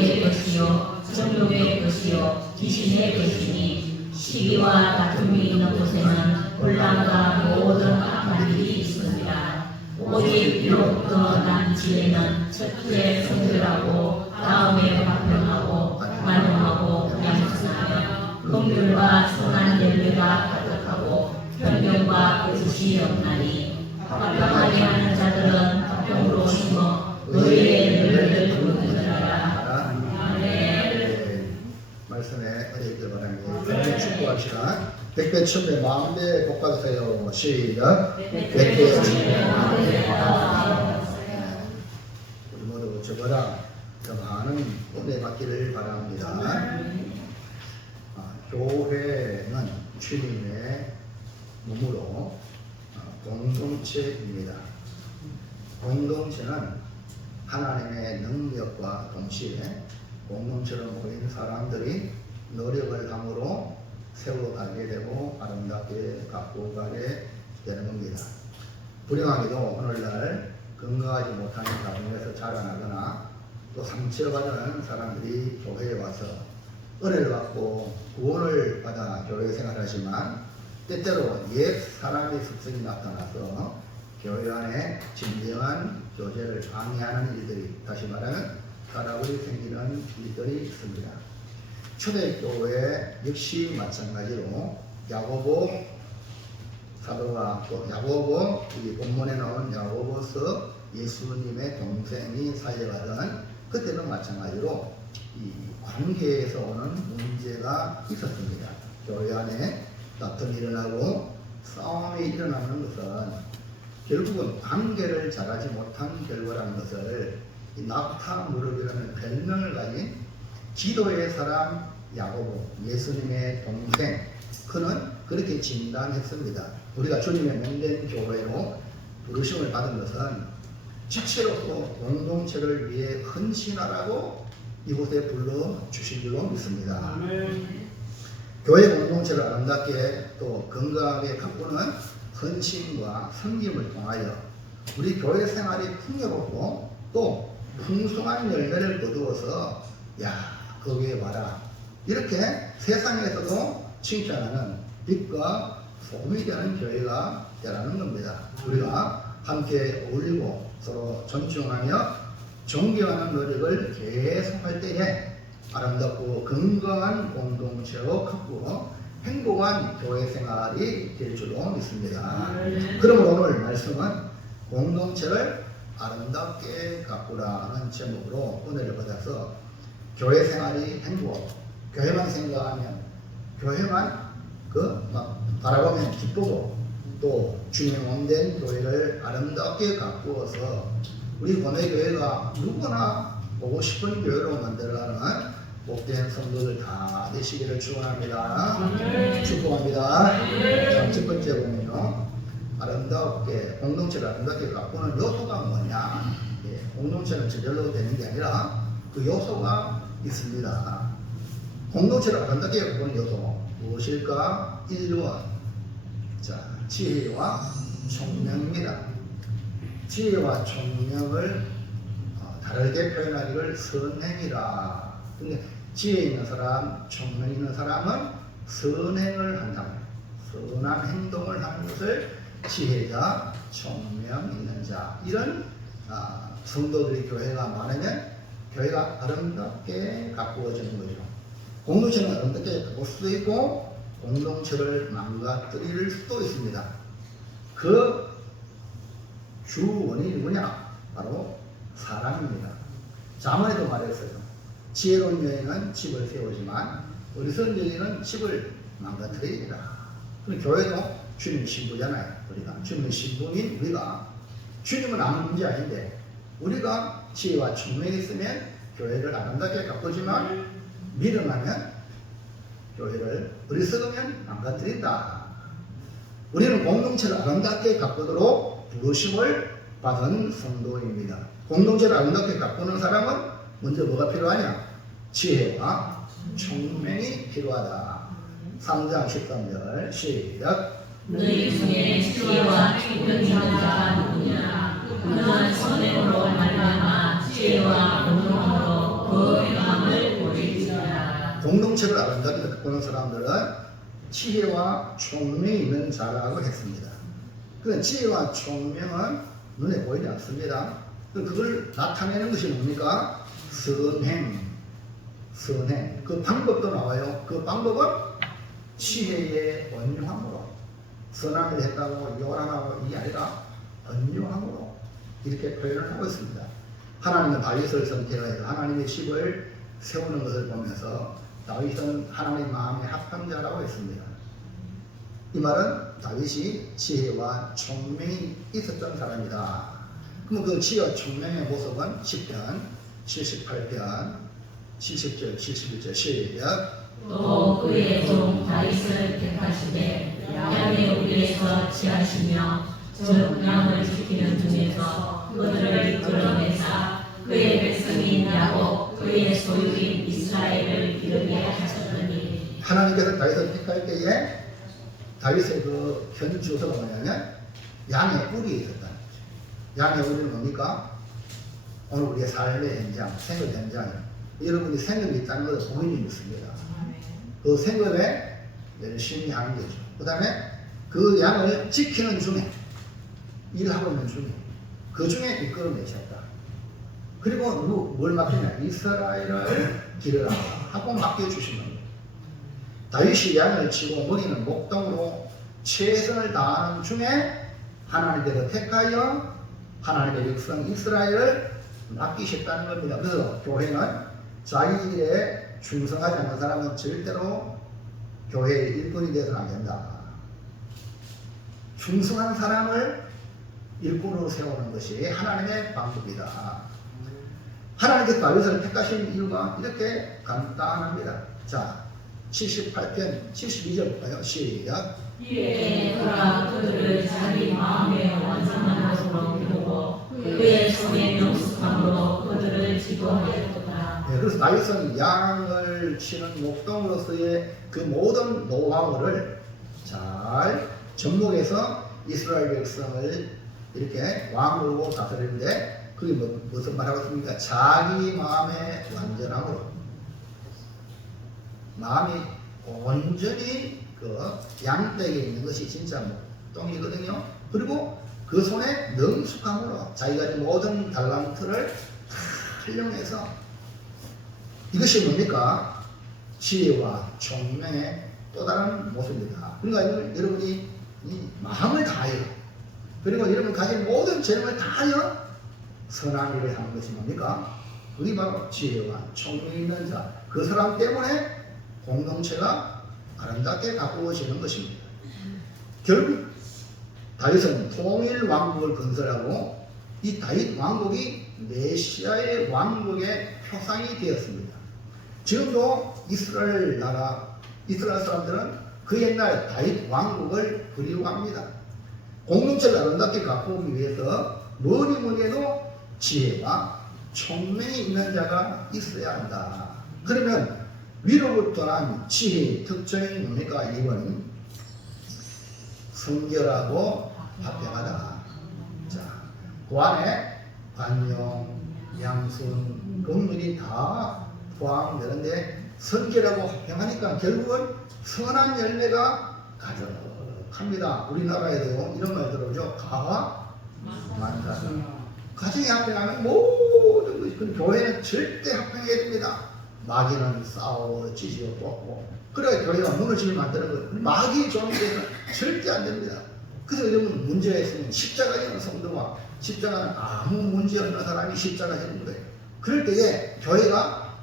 마귀의 것이요 정욕의 것이요 귀신의 것이니 시기와 다툼이 있는 곳에는 곤란과 모든 악한 일이 있습니다. 오직 비로부터 난 지혜는 첫째 성결하고 다음에 화평하고 만용하고 양선하며 긍휼과 선한 열매가 가득하고 편견과 거짓이 없나니 화평하게 하는 자들은 화평으로 심어 의의 열매를 거두느니라. 아멘. 말씀에 어디있길 바랍니다. 하나님 축복합시다. 백배 천배 만배 복 받으세요. 시작. 백배 천배 만배 복 받으세요. 우리 모두 저거라 저 많은 은혜 받기를 바랍니다. 교회는 주님의 몸으로 공동체입니다. 공동체는 하나님의 능력과 동시에 공동체로 모인 사람들이 노력을 함으로 세워가게 되고 아름답게 갖고 가게 되는 겁니다. 불행하게도 오늘날 건강하지 못하는 가정에서 자라나거나 또 상처받은 사람들이 교회에 와서 은혜를 받고 구원을 받아 교회 생활하지만 때때로 옛 사람의 습성이 나타나서 교회 안에 진정한 교제를 방해하는 일들이, 다시 말하면 가락이 생기는 일들이 있습니다. 초대교회 역시 마찬가지로 야고보 사도가 또 야고보, 이 본문에 나온 야고보서 예수님의 동생이 살려가던 그때는 마찬가지로 이 관계에서 오는 문제가 있었습니다. 교회 안에 다툼이 일어나고 싸움이 일어나는 것은 결국은 관계를 잘하지 못한 결과라는 것을 이 낙타 무릎이라는 별명을 가진 기도의 사람 야고보, 예수님의 동생, 그는 그렇게 진단했습니다. 우리가 주님의 몸된 교회로 부르심을 받은 것은 지체로서 공동체를 위해 헌신하라고 이곳에 불러주신 줄로 믿습니다. 아멘. 교회 공동체를 아름답게 또 건강하게 가꾸는 헌신과 섬김을 통하여 우리 교회 생활이 풍요롭고 또 풍성한 열매를 거두어서 야 거기에 와라 이렇게 세상에서도 칭찬하는 빛과 소금이 되는 교회가 되라는 겁니다. 우리가 함께 어울리고 서로 존중하며 존경하는 노력을 계속할 때에 아름답고 건강한 공동체로 가꾸어 행복한 교회 생활이 될 줄로 믿습니다. 그러므로 오늘 말씀은 공동체를 아름답게 가꾸라는 제목으로 은혜를 받아서 교회 생활이 행복, 교회만 생각하면 교회만 바라보면 기쁘고 또 주님 몸된 교회를 아름답게 가꾸어서 우리 권회교회가 누구나 보고 싶은 교회로 만들어가는 복된 성도들 다 되시기를 축원합니다. 축복합니다. 첫 번째 보면요, 아름답게 공동체를 아름답게 가꾸는 요소가 뭐냐? 공동체는 저절로 되는 게 아니라 그 요소가 있습니다. 공동체를 아름답게 가꾸는 요소 무엇일까? 1번 지혜와 총명입니다. 지혜와 총명을 다르게 표현하기를 선행이라. 근데 지혜 있는 사람, 총명 있는 사람은 선행을 한다. 선한 행동을 하는 것을 지혜자, 총명 있는 자. 이런 성도들이 교회가 많으면 교회가 아름답게 가꾸어지는 거죠. 공동체는 아름답게 가꿀 수도 있고 공동체를 망가뜨릴 수도 있습니다. 그 주 원인이 뭐냐? 바로 사람입니다. 자문에도 말했어요. 지혜로운 여인은 집을 세우지만 어리석은 여인은 집을 망가뜨리리라. 교회도 주님 신부잖아요. 우리가 주님의 신부인 우리가 주님은 아무 문제 아닌데 우리가 지혜와 총명이 있으면 교회를 아름답게 가꾸지만 미련하면 교회를 어리석으면 망가뜨린다. 우리는 공동체를 아름답게 가꾸도록 부르심을 받은 성도입니다. 공동체를 아름답게 가꾸는 사람은 먼저 뭐가 필요하냐? 지혜와 총명이 필요하다. 3장 13절 시작. 너희 중에 지혜와 총명이 있는 자가 누구냐? 그는 선행으로 말미암아 지혜와 공동으로 그 세우는 사람들은 지혜와 총명이 있는 자라고 했습니다. 그 지혜와 총명은 눈에 보이지 않습니다. 그걸 나타내는 것이 뭡니까? 선행. 그 방법도 나와요. 그 방법은 지혜의 온유함으로. 선한 일을 했다고 요란하고 이게 아니라 온유함으로 이렇게 표현을 하고 있습니다. 하나님은 다윗을 선택해서 하나님의 집을 세우는 것을 보면서 다윗은 하나님 마음의 합당자라고 했습니다. 이 말은 다윗이 지혜와 총명이 있었던 사람이다. 그럼 그 지혜와 총명의 모습은 10편, 78편, 70절, 71절 시작. 또 그의 종 다윗을 택하시되 양의 우리에서 지하시며 즉 양을 지키는 중에서 그들을 이끌어내사 그의 백성인 야곱 그의 소유인 이스라엘을 기르게 하셨더니 하나님께서 다윗을 택할 때에 다윗의 그 현주소가 뭐냐면 양의 뿔이 있었다는 거죠. 양의 뿔은 뭡니까? 오늘 우리의 삶의 현장, 생업 현장이에요. 여러분이 생업이 있다는 것을 본인이 믿습니다. 그 생업에 열심히 하는 거죠. 그 다음에 그 양을 지키는 중에 일하고 있는 중에 그 중에 이끌어내셨다. 그리고 뭘 맡기냐? 이스라엘을 기르라 하고 맡겨주시는 거예요. 다윗이 양을 치고 머리는 목동으로 최선을 다하는 중에 하나님께서 택하여 하나님의 백성 이스라엘을 맡기셨다는 겁니다. 그래서 교회는 자기 일에 충성하지 않는 사람은 절대로 교회의 일꾼이 되어서는 안 된다. 충성한 사람을 일꾼으로 세우는 것이 하나님의 방법이다. 하나님께서 다윗을 택하신 이유가 이렇게 간단합니다. 자, 78편 72절 볼까요? 시작. 이에 그가 그들을 자기 마음의 완전한 것으로 기르고 그의 손의 명숙함으로 그들을 지도하였도다. 네, 그래서 다윗은 양을 치는 목동으로서의 그 모든 노하우를 잘 접목해서 이스라엘 백성을 이렇게 왕으로 다스리는데 그게 무슨 말하고 있습니까? 자기 마음의 완전함으로 마음이 온전히 그 양떼에 있는 것이 진짜 목동이거든요. 그리고 그 손에 능숙함으로 자기가 가진 모든 달란트를 활용해서 이것이 뭡니까? 지혜와 총명의 또 다른 모습입니다. 그러니까 여러분이 이 마음을 다하여 그리고 여러분 가진 모든 재능을 다하여 선한 일을 하는 것이 뭡니까? 그게 바로 지혜와 총명이 있는 자. 그 사람 때문에 공동체가 아름답게 가꾸어지는 것입니다. 결국 다윗은 통일 왕국을 건설하고 이 다윗 왕국이 메시아의 왕국의 표상이 되었습니다. 지금도 이스라엘 사람들은 그 옛날 다윗 왕국을 그리워합니다. 공동체를 아름답게 가꾸기 위해서 뭐니 해도 지혜와 총명이 있는 자가 있어야 한다. 그러면 위로부터 난 지혜의 특징이 뭡니까? 2번 성결하고 합평하다. 자, 그 안에 관용, 양순, 긍휼이 다 포함되는데 성결하고 합평하니까 결국은 선한 열매가 가득합니다. 우리나라에도 이런 말 들어오죠. 가와 만사다. 가정이 합평하면 모든 것이 그 교회는 절대 합평해야 됩니다. 마귀는 싸워 찢어 뽑고 그래야 교회가 무너지게 만드는 거예요. 마귀의 존재는 절대 안 됩니다. 그래서 여러분 문제가 있으면 십자가에 있는 성도와 십자가는 아무 문제 없는 사람이 십자가에 있는 거예요. 그럴 때에 교회가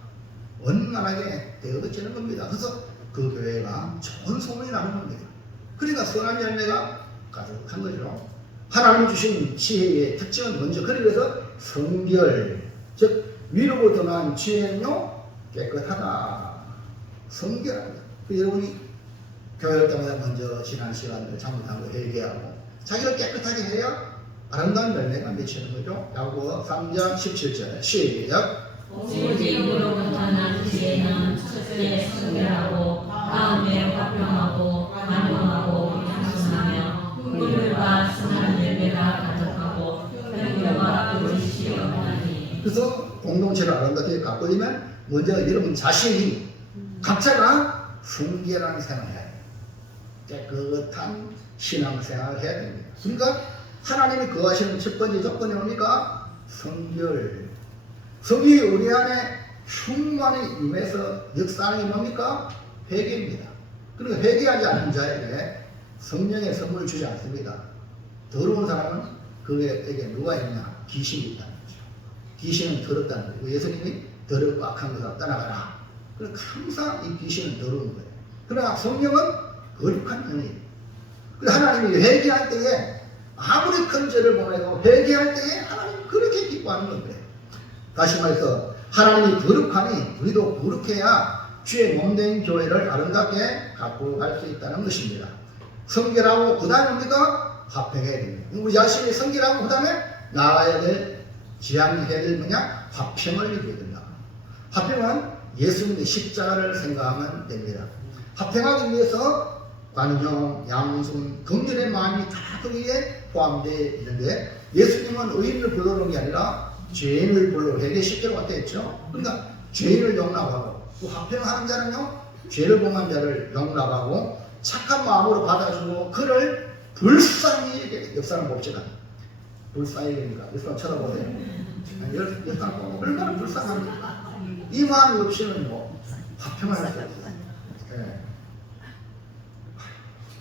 원만하게 되어지는 겁니다. 그래서 그 교회가 좋은 소문이 나는 겁니다. 그러니까 선한 열매가 가득한 거죠. 하나님 주신 지혜의 특징은 먼저 그래서 성결, 즉 위로부터 난 지혜는요 깨끗하다. 성결합니다. 여러분이 교회 때마다 먼저 지난 시간을 잘못한 거 회개하고 자기가 깨끗하게 해야 아름다운 열매가 맺히는 거죠. 야고보 3장 17절 시작. 오직으로부터 난 지혜는 첫째 성결하고 다음에 화평하고 관용하고 양순하며 긍휼과 선한 열매가 가득하고 편견과 거짓이 없나니. 그래서 공동체를 아름답게 가꾸려면 먼저 여러분 자신이 각자가 성결한 생활을 해야 돼요. 깨끗한 신앙생활을 해야 됩니다. 그러니까 하나님이 거하시는 첫 번째 조건이 뭡니까? 성결. 성이 우리 안에 충만히 임해서 역사하는 게 뭡니까? 회개입니다. 그리고 회개하지 않은 자에게 성령의 선물을 주지 않습니다. 더러운 사람은 그에게 누가 있냐? 귀신이 있다는 거죠. 귀신은 더럽다는 거예요. 예수님이 더럽고 악한 것을 떠나가라. 그러니까 항상 이 귀신은 더러운 거예요. 그러나 성령은 거룩한 영이에요. 그래서 하나님이 회개할 때에 아무리 큰 죄를 범해도 회개할 때에 하나님 그렇게 기뻐하는 거예요. 다시 말해서 하나님이 거룩하니 우리도 거룩해야 주의 몸된 교회를 아름답게 갖고 갈 수 있다는 것입니다. 성결하고 그 다음에 뭡니까? 화평해야 됩니다. 우리 자신이 성결하고 그 다음에 나아가야 될 지향해야 될 뭐냐? 화평을 이루어야 된다. 화평은 예수님의 십자가를 생각하면 됩니다. 화평하기 위해서 관용, 양순, 긍휼의 마음이 다 거기에 포함되어 있는데 예수님은 의인을 불러오는 게 아니라 죄인을 불러 회개 십자가 왔다 했죠. 그러니까 죄인을 용납하고 또 화평하는 자는요 죄를 범한 자를 용납하고 착한 마음으로 받아주고 그를 불쌍히 옆 사람 봅시다. 불쌍히 그러니까 옆 사람 쳐다보세요. 옆 사람 보고 얼마나 불쌍합니까? 이 마음이 없이는 뭐 화평을 할 수 없어요. 네.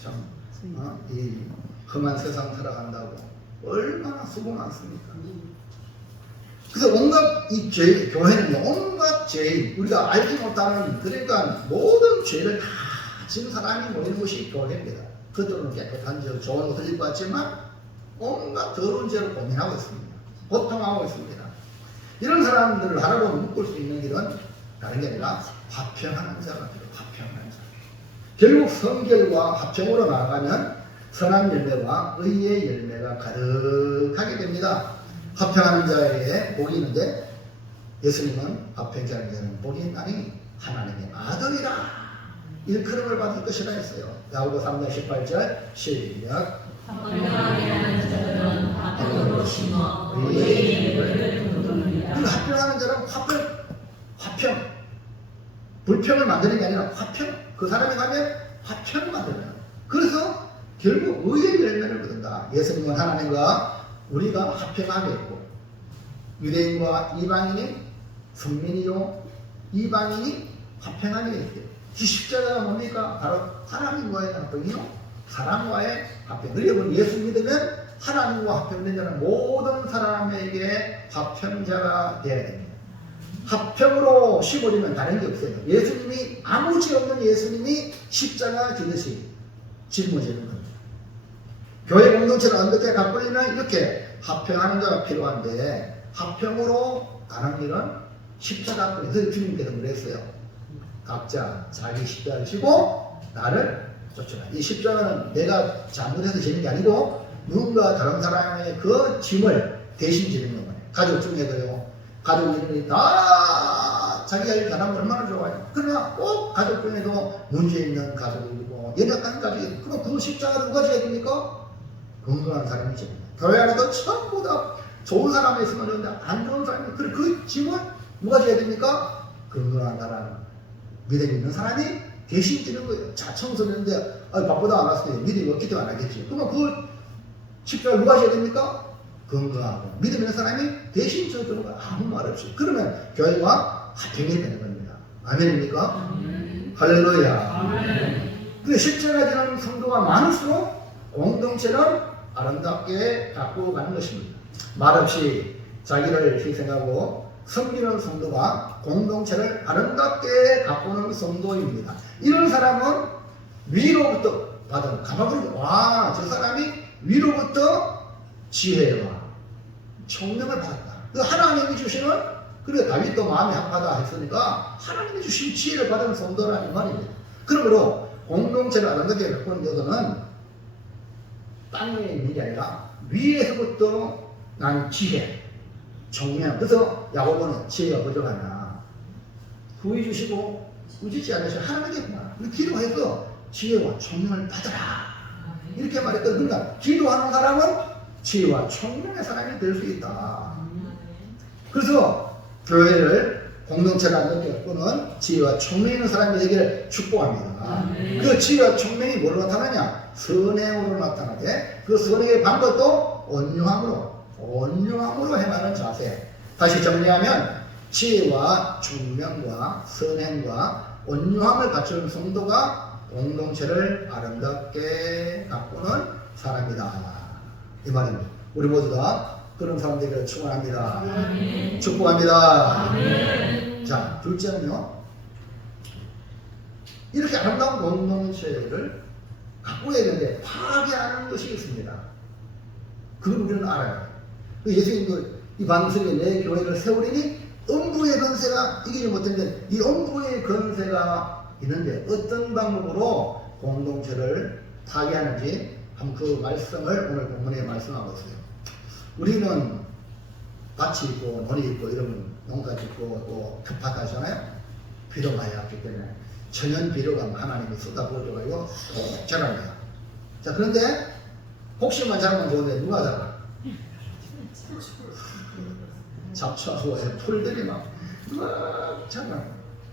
참, 이 험한 세상 살아간다고 얼마나 수고 많습니까? 그래서 온갖 이 죄, 교회는 온갖 죄인, 우리가 알지 못하는 그러니까 모든 죄를 다 지은 사람이 모이는 것이 교회입니다. 그들은 깨끗한 죄, 좋은 옷을 입고 왔지만 온갖 더러운 죄를 고민하고 있습니다. 고통하고 있습니다. 이런 사람들을 하나로 묶을 수 있는 길은 다른 게 아니라 화평하는 자가 필요해요. 화평하는 자. 결국 성결과 화평으로 나아가면 선한 열매와 의의 열매가 가득하게 됩니다. 화평하는 자에게 복이 있는데 예수님은 화평자는 자는 복이 있나니 하나님의 아들이라 일컬음을 받을 것이라 했어요. 야고보 3장 18절 시작. 화평하게 하는 자들은 화평으로 심어 의의 열매를 거두느니라. 화평하는 자는 화평 불평을 만드는 게 아니라 화평, 그 사람이 가면 화평을 만들어요. 그래서 결국 의의 열매를 거둔다. 예수님은 하나님과 우리가 화평하게 했고 유대인과 이방인이 선민이요 이방인이 화평하게 했어요. 이 십자가가 뭡니까? 바로 하나님과의 화평이요 사람과의 화평. 여러분 예수 믿으면 하나님과 화평된 자는 모든 사람에게 화평자가 되어야 됩니다. 화평으로 심어지면 다른 게 없어요. 예수님이 아무 죄 없는 예수님이 십자가 지듯이 짊어지는 겁니다. 교회 공동체를 어떻게 가꾸려면 이렇게 화평하는 자가 필요한데 화평으로 가는 길은 십자가 앞에서 주님께서 그랬어요. 각자 자기 십자가를 지고 나를 쫓아라. 이 십자가는 내가 잘못해서 지는 게 아니고 누군가 다른 사람의 그 짐을 대신 지는 거예요. 가족 중에도요. 가족 이름이 다 자기가 일 잘하는 거 얼마나 좋아요. 그러나 꼭 가족 중에도 문제 있는 가족이고 연약한 가족이고 그럼 그 십자가를 누가 져야 됩니까? 건강한 사람이 져야 됩니다. 교회 안에도 전부 다 좋은 사람이 있으면 되는데 안 좋은 사람이 그래 그 짐을 누가 져야 됩니까? 건강한 사람, 믿음 있는 사람이 대신 지는 거예요. 자청소년인데 바쁘다 안 왔을 때 믿음이 없기 때문에 안 하겠지. 그러면 그 십자가를 누가 져야 됩니까? 건강하고 믿음 있는 사람이 대신 져주는 거야. 아무 말 없이. 그러면 교회가 화평이 되는 겁니다. 아멘입니까? 할렐루야. 아멘. 근데 십자가 지는 성도가 많을수록 공동체는 아름답게 가꾸어 가는 것입니다. 말없이 자기를 희생하고 섬기는 성도가 공동체를 아름답게 가꾸는 성도입니다. 이런 사람은 위로부터 받은 가만히 와, 저 사람이 위로부터 지혜와 총명을 받았다. 그 하나님이 주시는 그래 다윗도 마음이 합하다 했으니까 하나님이 주신 지혜를 받은 성도라는 말입니다. 그러므로 공동체를 아름답게 가꾸는 것은 땅에 있는 게 아니라 위에서부터 난 지혜, 총명. 그래서 야고보는 지혜가 부족하냐 구해 주시고 꾸짖지 않으시고 하나님께구나 기도해서 지혜와 총명을 받아라 이렇게 말했거든요. 그러니까 기도하는 사람은 지혜와 총명의 사람이 될 수 있다. 그래서 교회를 공동체를 느꼈고는 지혜와 총명 있는 사람이 되기를 축복합니다. 그 지혜와 총명이 뭐로 나타나냐? 선행으로 나타나게, 그 선행의 방법도 온유함으로 행하는 자세. 다시 정리하면 지혜와 총명과 선행과 온유함을 갖춘 성도가 공동체를 아름답게 가꾸는 사람이다, 이 말입니다. 우리 모두 다 그런 사람들을 축원합니다. 축복합니다. 자, 둘째는요, 이렇게 아름다운 공동체를 가꾸어야 되는데 파괴하는 것이 있습니다. 그걸 우리는 알아요. 예수님도 이 반석에 내 교회를 세우리니 음부의 권세가 이기지 못했는데, 이 음부의 권세가 있는데 어떤 방법으로 공동체를 파괴하는지 한번 그 말씀을 오늘 본문에 말씀하고 있어요. 우리는 밭이 있고 논이 있고 이러면 농사 짓고 또 텃밭 하잖아요. 비도 많이 왔기 때문에 천연 비료가 하나님이 쏟아부어줘가지고 자랍니다. 자, 그런데 혹시만 자라면 좋은데 누가 자라? 잡초하고 풀들이 막 자라.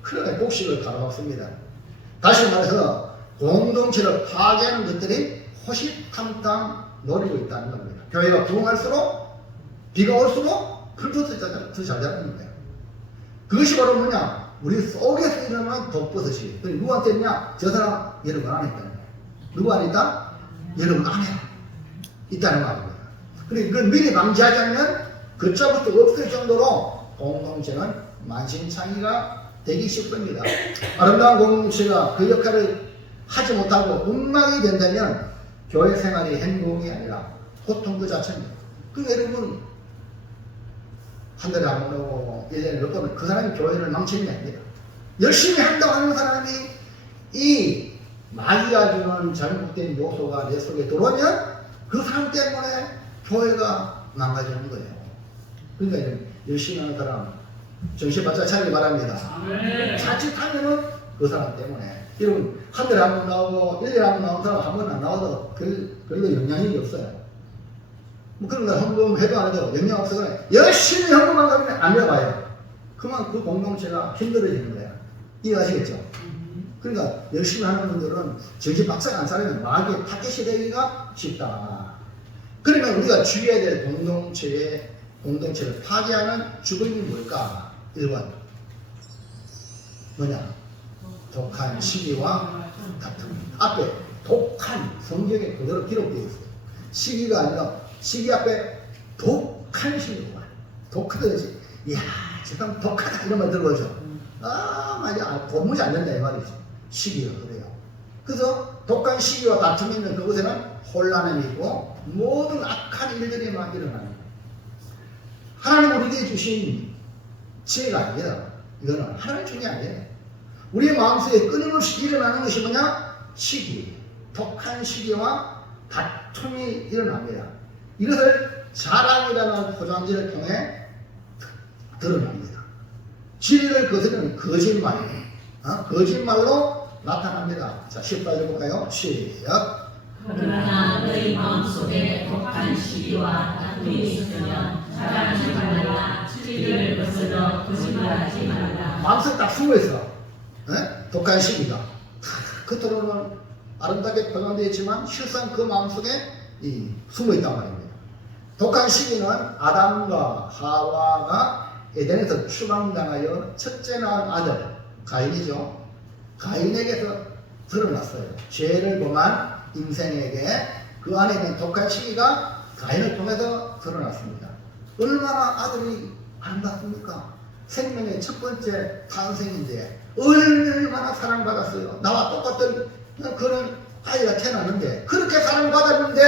그러니까 곡식을 갈아먹습니다. 다시 말해서 공동체를 파괴하는 것들이 호시탐탐 노리고 있다는 겁니다. 교회가 부흥할수록 비가 올수록 풀도 더 잘 자라는 거예요. 그것이 바로 뭐냐? 우리 속에서 일어나는 독버섯이. 누구한테 있냐? 저 사람 여러분 안에 있다는 거예요. 누구 안에 있다? 여러분 안에 있다는 말입니다. 그리고 그걸 미리 방지하지 않으면 그쪽부터 없을 정도로 공동체는 만신창이가 되기 쉽습니다. 아름다운 공동체가 그 역할을 하지 못하고 엉망이 된다면 교회 생활이 행복이 아니라 고통 그 자체입니다. 그 여러분 한 달에 한 번 오고 1년에 몇 번 그 사람이 교회를 망치는 게 아닙니다. 열심히 한다고 하는 사람이 이 마귀가 주는 잘못된 요소가 내 속에 들어오면 그 사람 때문에 교회가 망가지는 거예요. 그러니까 열심히 하는 사람 정신 바짝 차리기 바랍니다. 자칫하면은 그 사람 때문에. 여러분 한 달에 한 번 나오고 1년에 한 번 나오는 사람 한 번 안 나와도 별로 영향이 없어요. 뭐 그런 거 헌금해도 안 해도 영향 없어서 열심히 헌금한 사람이 안 해봐요. 그만 그 공동체가 힘들어지는 거예요. 이해하시겠죠? 그러니까 열심히 하는 분들은 정신 바짝 안 차리면 마귀의 타겟이 되기가 쉽다. 그러면 우리가 주의해야 될 공동체를 파괴하는 주범이 뭘까? 1번 뭐냐? 독한 시기와 다툼. 앞에 독한 성경에 그대로 기록되어 있어요. 시기가 아니라 시기 앞에 독한 시기가 독하듯이 이야 저 사람 독하다 이런 말 들어보죠. 맞아 고무지 안 된다 이 말이죠. 시기가 그래요. 그래서 독한 시기와 다툼이 있는 그곳에는 혼란이 있고 모든 악한 일들이 막 일어나는 하나님 우리에게 주신 지혜가 아니에요. 이거는 하나님 중에 아니에요. 우리의 마음속에 끊임없이 일어나는 것이 뭐냐? 시기, 독한 시기와 다툼이 일어납니다. 이것을 자랑이라는 포장지를 통해 드러납니다. 진리를 거스르는 거짓말이에요. 거짓말로 나타납니다. 자, 18절 볼까요? 시작. 그러나 너희 마음속에 독한 시기와 다툼이 있으면 자랑하지 말라. 진리를 거스러 거짓말하지 말라. 마음속에 딱 숨어있어. 독한 시기가 겉으로는 아름답게 포장되어 있지만 실상 그 마음속에 숨어있단 말입니다. 독한 시기는 아담과 하와가 에덴에서 추방당하여 첫째 낳은 아들 가인이죠. 가인에게서 드러났어요. 죄를 범한 인생에게 그 안에 있는 독한 시기가 가인을 통해서 드러났습니다. 얼마나 아들이 아름답습니까? 생명의 첫 번째 탄생인데 얼마나 사랑받았어요. 나와 똑같은 그런 아이가 태어났는데 그렇게 사랑받았는데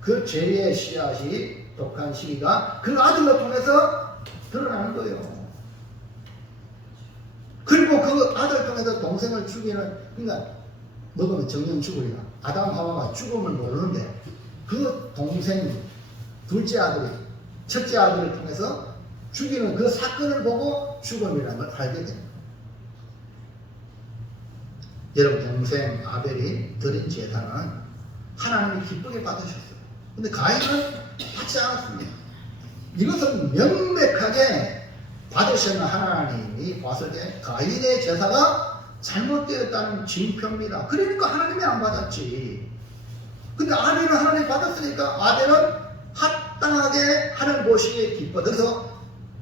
그 죄의 씨앗이 독한 시기가 그 아들로 통해서 드러나는 거예요. 그리고 그 아들 통해서 동생을 죽이는, 그러니까 먹으면 정령 죽으리라. 아담 하와가 죽음을 모르는데 그 동생 둘째 아들이 첫째 아들을 통해서 죽이는 그 사건을 보고 죽음이라는 걸 알게 됩니다. 여러분 동생 아벨이 드린 제사는 하나님이 기쁘게 받으셨어요. 근데 가인은 받지 않았습니다. 이것은 명백하게 받으시는 하나님이 봤을 때 가인의 제사가 잘못되었다는 징표입니다. 그러니까 하나님이 안 받았지. 근데 아벨은 하나님이 받았으니까 아벨은 합당하게 하는 것이 기뻐. 그래서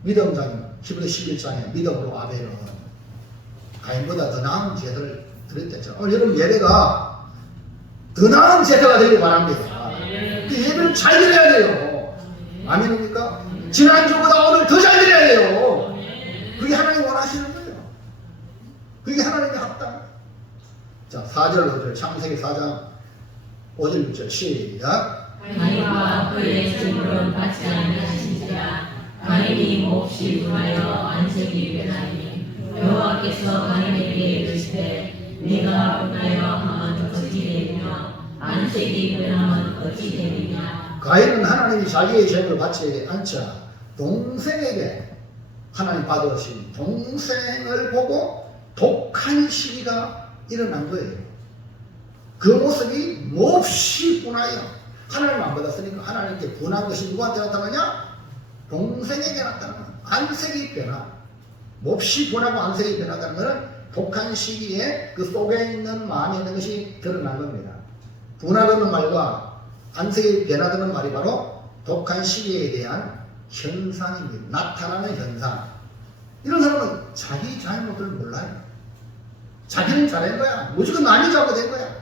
믿음장 히브리 11장에 믿음으로 아벨은 가인보다 더 나은 제사를 드렸댔죠. 여러분 예배가 더 나은 제사가 되길 바랍니다. 그 예배를 잘 드려야 돼요. 아멘입니까? 지난주보다 오늘 더 잘 드려야 돼요. 그게 하나님 원하시는 거예요. 그게 하나님의 합당. 자, 4절 5절 창세기 4장 5절 6절 시작. 가인과 그의 증거를 받지 아니하신지라 가인이 몹시 분하여 안색이 변하니 여호와께서 가인에게 이르시되 네가 분하여 하면 어찌 되느냐 안색이 변하면 어찌 되느냐. 가인은 하나님이 자기의 죄를 받지 않자 동생에게 하나님 받으신 동생을 보고 독한 시기가 일어난 거예요. 그 모습이 몹시 분하여 하나님 안 받았으니까 하나님께 분한 것이 누구한테 나타나냐? 동생에게 나타나는 안색이 변화. 몹시 분하고 안색이 변하다는 것은 독한 시기에 그 속에 있는 마음에 있는 것이 드러난 겁니다. 분하다는 말과 안색이 변하다는 말이 바로 독한 시기에 대한 현상입니다. 나타나는 현상. 이런 사람은 자기 잘못을 몰라요. 자기는 잘한 거야. 무조건 남이 잘못된 거야.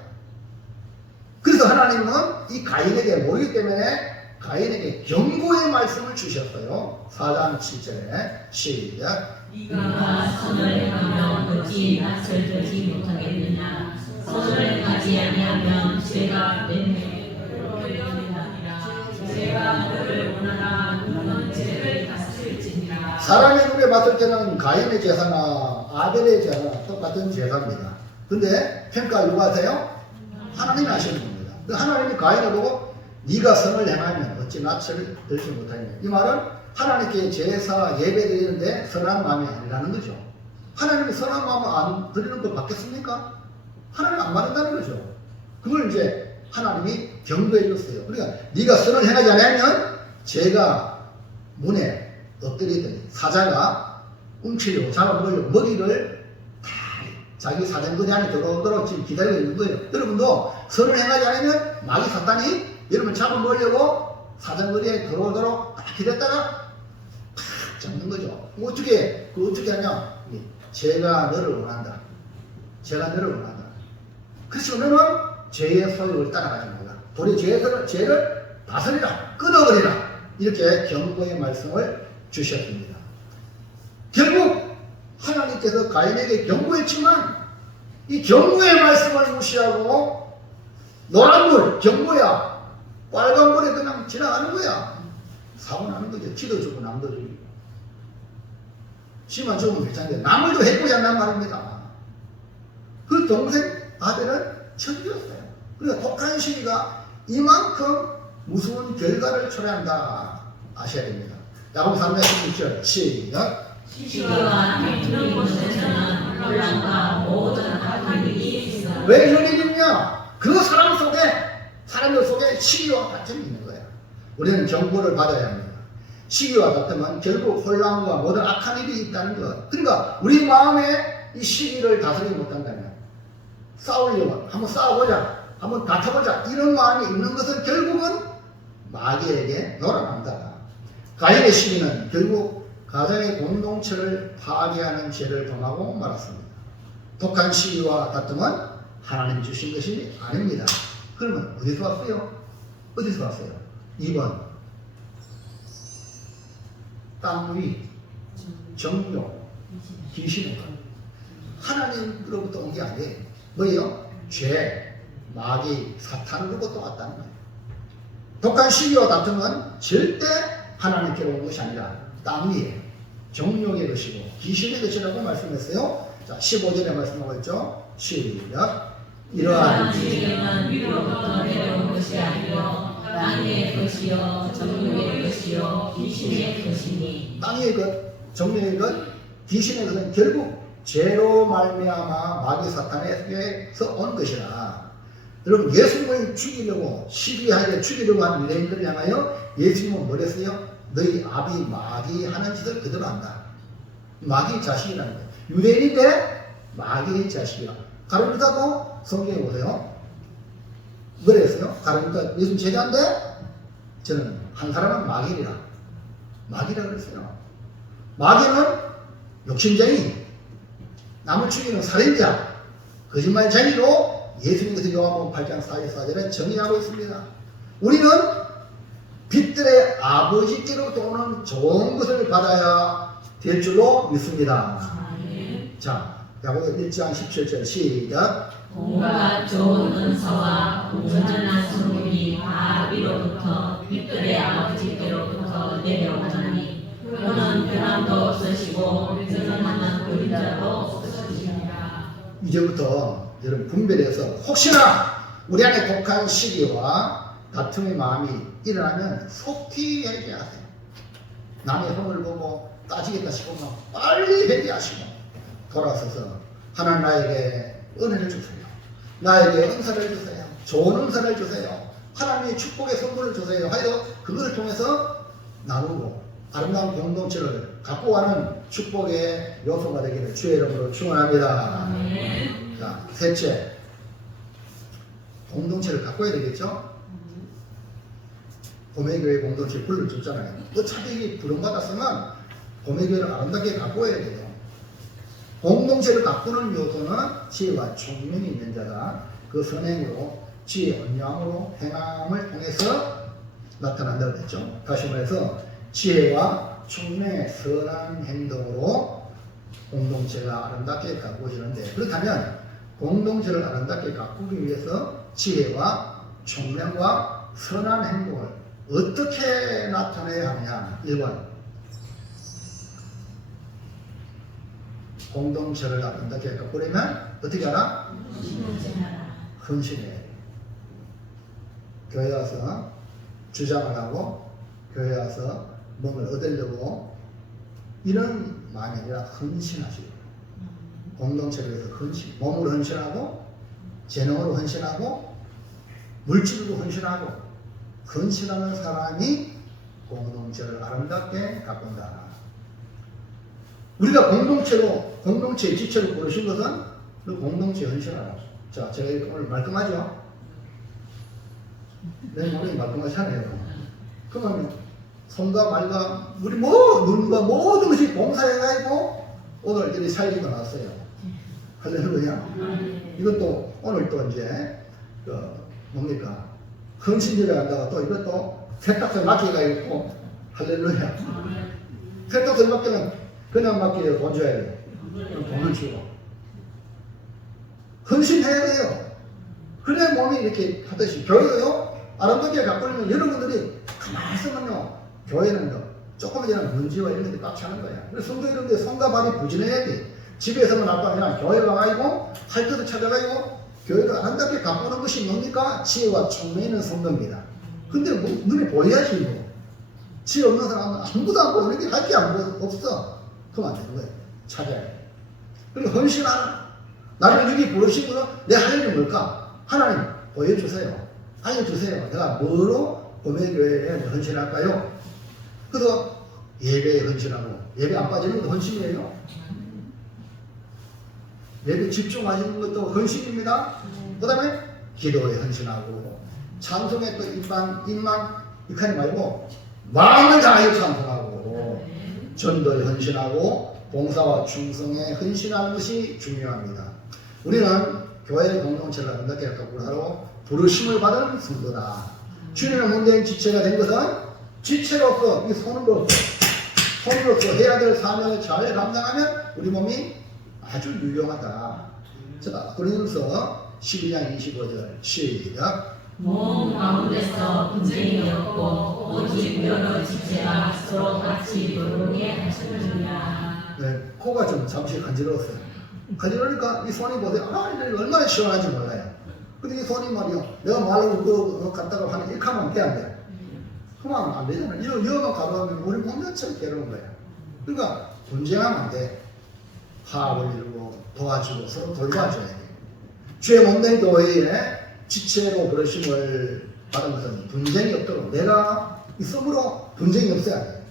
그래서 하나님은 이 가인에게 모르기 때문에 가인에게 경고의 말씀을 주셨어요. 4장 7절에 시작. 네가 선을 행하면 어찌 낯을 들지 못하겠느냐. 선을 행하지 아니하면 죄가 내 눈에 보이느니라. 죄가 너를 원하나 너는 죄를 다스릴지니라. 사람의 눈에 봤을 때는 가인의 제사나 아벨의 제사나 똑같은 제사입니다. 근데 평가 누가 하세요? 하나님이 하시는 겁니다. 그 하나님이 가인을 보고 네가 선을 행하면 어찌 낯을 들지 못하느냐. 이 말은 하나님께 제사 예배 드리는데 선한 마음이 아니라는 거죠. 하나님이 선한 마음을 안 드리는 걸 받겠습니까? 하나님 안 받는다는 거죠. 그걸 이제 하나님이 경고해 줬어요. 그러니까 네가 선을 행하지 않으면 제가 문에 엎드리더니 사자가 훔치려고 잡아먹으려고 먹이를 다 자기 사정거리 안에 들어오도록 지금 기다리고 있는 거예요. 여러분도 선을 행하지 않으면 마귀 사탄이 여러분 잡아먹으려고 사정거리에 들어오도록 딱 기다렸다가 탁 잡는 거죠. 어떻게 하냐? 제가 너를 원한다. 제가 너를 원한다. 그래서 너는 죄의 소욕을 따라가지 말라. 도리 죄를 다스리라. 끊어버리라. 이렇게 경고의 말씀을 주셨습니다. 결국 하나님께서 가인에게 경고했지만 이 경고의 말씀을 무시하고 노란불 경고야 빨간불에 그냥 지나가는 거야. 사고 나는 거죠. 지도 주고 남도 주고. 지만 죽으면 괜찮은데 남을 도 해코지 않단 말입니다. 그 동생 아벨은 쳐죽였어요. 그러니까 독한 시기가 이만큼 무서운 결과를 초래한다 아셔야 됩니다. 야고보 3장 16절 시작. 시기와 이런 곳에서는 혼란과 모든 악한 일이 있어. 왜 이런 일이 있냐? 그 사람들 속에 시기와 다툼이 있는 거야. 우리는 경고를 받아야 합니다. 시기와 다툼은 결국 혼란과 모든 악한 일이 있다는 것. 그러니까 우리 마음에 이 시기를 다스리지 못한다면 싸우려고 한번 싸워보자, 한번 다퉈보자 이런 마음이 있는 것은 결국은 마귀에게 놀아난다. 가인의 시기는 결국 가정의 공동체를 파괴하는 죄를 범하고 말았습니다. 독한 시기와 다툼은 하나님 주신 것이 아닙니다. 그러면 어디서 왔어요? 어디서 왔어요? 2번 땅 위, 정욕, 귀신의 것. 하나님으로부터 온 게 아니에요. 뭐예요? 죄, 마귀, 사탄으로부터 왔다는 거예요. 독한 시기와 다툼은 절대 하나님께로 온 것이 아니라 땅 위에 정욕의 것이고 귀신의 것이라고 말씀했어요. 자, 15절에 말씀하고 있죠. 시작. 이러한 지혜는 위로부터 내려온 것이 아니요 땅의 것이요 정욕의 것이요 귀신의 것이니. 땅의 것, 정욕의 것, 귀신의 것은 결국 죄로 말미암아 마귀 사탄에서 온 것이라. 여러분 예수님을 죽이려고 시기하게 죽이려고 한 유대인들을 향하여 예수님은 뭐랬어요? 너희 아비 마귀 하는 짓을 그대로 한다. 마귀의 자식이라는 거예요. 유대인인데 마귀의 자식이야. 가룟유다도 성경에 보세요. 그랬어요. 가룟유다 예수님 제자인데 저는 한 사람은 마귀라 그랬어요. 마귀는 욕심쟁이, 남을 죽이는 살인자, 거짓말쟁이로 예수님께서 요한복음 8장 44절에 정의하고 있습니다. 우리는 빛들의 아버지께로부터 오는 좋은 것을 받아야 될 줄로 믿습니다. 자, 야고보 1장 17절 시작. 온갖 좋은 은사와 온전한 성품이 다 위로부터 빛들의 아버지께로부터 내려오나니 그는 변함도 없으시고 변함하는 그림자도 없으십니다. 이제부터 여러분 분별해서 혹시나 우리 안에 독한 시기와 다툼의 마음이 일어나면 속히 회개하세요. 남의 흠을 보고 따지겠다 싶으면 빨리 회개하시고 돌아서서 하나님 나에게 은혜를 주세요. 나에게 은사를 주세요. 좋은 은사를 주세요. 하나님의 축복의 선물을 주세요. 하여 그것을 통해서 나누고 아름다운 공동체를 갖고 가는 축복의 요소가 되기를 주의 이름으로 축원합니다. 자, 셋째, 공동체를 가꿔야 되겠죠? 고매교회 공동체 불러줬잖아요. 어차피 부름받았으면 고매교회를 아름답게 가꿔야 돼요. 공동체를 가꾸는 요소는 지혜와 총명이 있는 자가 그 선행으로 지혜, 언양으로 행함을 통해서 나타난다고 했죠. 다시 말해서 지혜와 총명의 선한 행동으로 공동체가 아름답게 가꾸어지는데, 그렇다면 공동체를 아름답게 가꾸기 위해서 지혜와 총명과 선한 행동을 어떻게 나타내야 하느냐. 1번, 공동체를 아름답게 가꾸려면 어떻게 하라? 헌신해야 돼. 교회 와서 주장을 하고 교회 와서 뭔가를 얻으려고 이런 마음이 아니라 헌신하시고, 공동체를 위해서 헌신, 몸으로 헌신하고 재능으로 헌신하고 물질로 헌신하고 헌신하는 사람이 공동체를 아름답게 가꾼다. 우리가 공동체의 지체로 부르신 것은 그 공동체에 헌신하라. 자, 제가 오늘 말끔하죠? 내 몸이 말끔하잖아요. 그러면 손과 말과 우리 눈과 모든 것이 봉사해가지고 오늘 이렇게 살리고 나왔어요. 할렐루야. 이것도 오늘 또 이제 뭡니까? 헌신제를 한다가 또 이것도 세탁소 맡기가 있고, 할렐루야. 세탁소 맡기는 그냥 맡기려 돈 줘야 돼요. 돈을 주고 헌신해야 돼요. 그래 몸이 이렇게 하듯이 교회도요 아름답게 가꾸려면 여러분들이 가만히 있으면요 교회는요 조금 전에 문제와 이런 것들이 꽉 차는 거야. 그래서 성도 이런데 손과 발이 부진해야 돼. 집에서만 할거 아니라 교회 와가지고 할 것을 찾아가지고 교회를 아름답게 가꾸는 것이 뭡니까? 지혜와 총명이 있는 성도입니다. 근데 뭐 눈에 보여야지 뭐. 지혜 없는 사람은 아무것도 안 보이는 게 할 게 없어. 그럼 안 되는 거예요. 찾아야 돼. 그리고 헌신하는, 나를 여기 부르신 거는 내 할 일이 뭘까? 하나님 보여주세요. 알려주세요. 내가 뭐로 고매교회에 헌신할까요? 그래서 예배에 헌신하고, 예배 안 빠지는 것도 헌신이에요. 예배 집중하시는 것도 헌신입니다. 그 다음에 기도에 헌신하고, 찬송에 또 입만 익하지 말고 마음을 다하여 찬송하고, 전도에 헌신하고 봉사와 충성에 헌신하는 것이 중요합니다. 우리는 교회 공동체를 아름답게 가꾸라로 부르심을 받은 성도다. 주님의 문대인 지체가 된 것은 지체로서 이 손으로서 해야 될 사명을 잘 감당하면 우리 몸이 아주 유용하다. 자, 고린도서 12장 25절 시작. 몸 가운데서 분쟁이 없고 오직 여러 지체가 서로 같이 부르게 하시느니라. 네, 코가 좀 잠시 간지러웠어요. 간지러우니까 이 손이 보세요. 아, 이게 얼마나 시원한지 몰라요. 근데 이 손이 말이요, 내가 말로 그거 갔다가 하는 이렇게 하면 돼, 안 돼? 그러면 안 되잖아. 이거만 가져가면 우리 몸 자체가 괴로운 거야. 그러니까 분쟁하면 안 돼. 화합을 이루고 도와주고 서로 돌봐줘야 돼. 주의 몸된 교회에 지체로 부르심을 받은 것은 분쟁이 없도록 내가 있음으로 분쟁이 없어야 돼.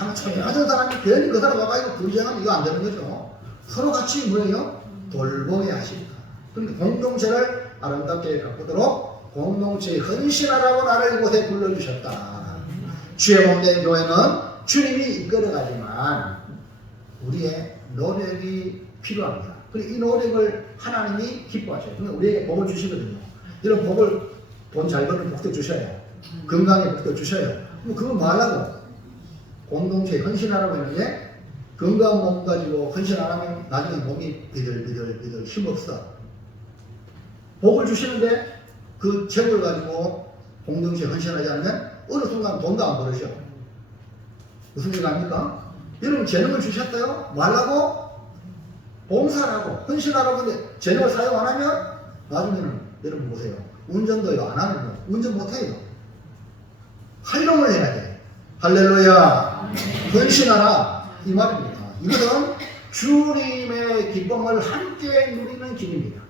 가만 조용하던 사람이 괜히 그 사람 와가지고 분쟁하면 이거 안 되는 거죠. 서로 같이 뭐예요? 돌보게 하십니다. 그러니까 공동체를 아름답게 가꾸도록 공동체에 헌신하라고 나를 이곳에 불러주셨다. 주의 몸된 교회는 주님이 이끌어가지만 우리의 노력이 필요합니다. 그리고 이 노력을 하나님이 기뻐하셔요. 그러니까 우리에게 복을 주시거든요. 이런 복을 돈 잘 버는 복도 주셔요. 건강의 복도 주셔요. 그럼 그거 뭐 하려고? 공동체에 헌신하라고 했는데 건강한 몸 가지고 헌신 안 하면 나중에 몸이 비들비들 힘없어. 복을 주시는데 그 재물을 가지고 공동체에 헌신하지 않으면 어느 순간 돈도 안 벌으셔. 무슨 일 압니까? 여러분 재능을 주셨어요? 뭐 하려고? 봉사하라고 헌신하라고. 근데 재능을 사용 안 하면 나중에는 여러분 보세요. 운전도요 안 하는 거. 운전 못해요. 활용을 해야 돼. 할렐루야. 헌신하라 이 말입니다. 이것은 주님의 기쁨을 함께 누리는 길입니다.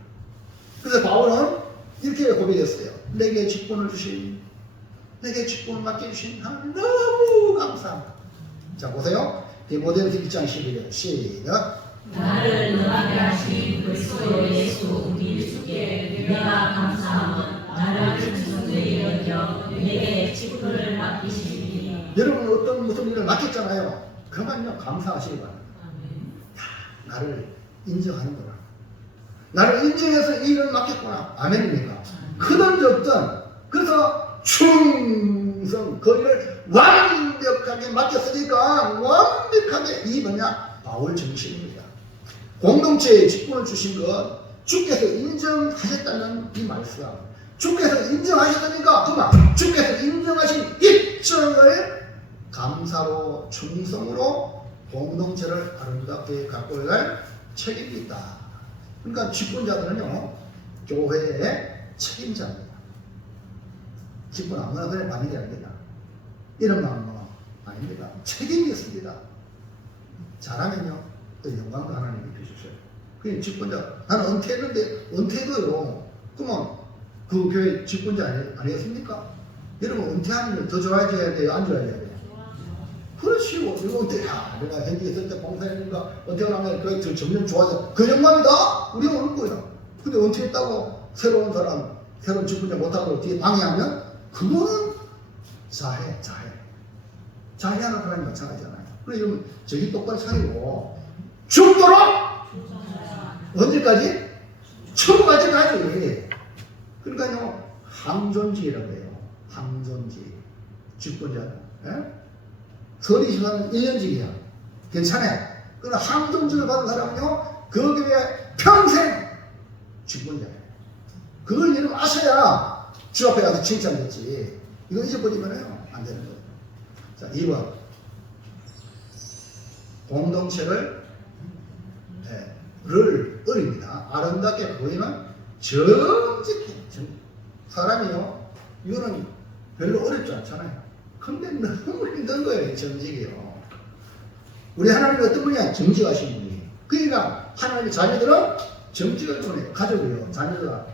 그래서 바울은 이렇게 고백했어요. 내게 직분을 주신, 내게 직분을 맡겨주신 하나님 너무 감사합니다. 자 보세요. 디모데후서 1장 11절 시작. 나를 능하게 하신 그리스도 예수 우리 주께 내가 감사함은 나를 충성되게 여겨 내게 직분을 맡기시니. 여러분 어떤 무슨 일을 맡겼잖아요. 그만요 감사하시기 바랍니다. 나를 인정하는구나. 나를 인정해서 이 일을 맡겼구나. 아멘입니까? 크든 적든 그래서 충성 그 일을 완벽하게 맡겼으니까 완벽하게 이 뭐냐 바울 정신입니다. 공동체에 직분을 주신 것 주께서 인정하셨다는 이 말씀. 주께서 인정하셨으니까 그만 주께서 인정하신 입증을 감사로 충성으로 공동체를 아름답게 갖고 갈 책임이 있다. 그러니까 직분자들은요 교회의 책임자입니다. 직분 아무나 그냥 받는 게 아닙니다. 이런 마음은 아닙니다. 책임이 있습니다. 잘하면요 또 영광도 하나님이 입혀주셔요. 그냥 직분자 나는 은퇴했는데 은퇴도요 그러면 그 교회 직분자 아니겠습니까? 여러분 은퇴하면 더 좋아져야 돼요? 안 좋아져야 돼요? 그렇지요. 이거 어때? 야, 내가 현직에 있을 때 봉사했는가 은퇴를 하면 그 점점 좋아져. 그 영광이다? 우리가 오는 거야. 근데 은퇴했다고 새로운 사람, 새로운 직분자 못하고 뒤에 방해하면 그거는 자해하는 사람이 마찬가지잖아요. 그래, 이러면 저기 똑바로 차리고 죽도록 언제까지? 천국까지 가지. 그러니까요, 항존지라고 해요. 항존지. 직분자. 예? 서리 시간은 1년직이야. 괜찮아요. 그러나 항존직을 받은 사람은요, 그 교회 평생 직분자예요. 그걸 여러분 아셔야 주 앞에 가서 칭찬됐지. 이거 잊어버리면요, 안 되는 거예요. 자, 2번. 공동체를 어립니다. 아름답게 보이는 정직해. 사람이요, 이거는 별로 어렵지 않잖아요. 근데 너무 힘든 거예요, 정직이요. 우리 하나님이 어떤 분이야? 정직하신 분이에요. 그러니까 하나님의 자녀들은 정직을 원해요. 가족이요. 자녀가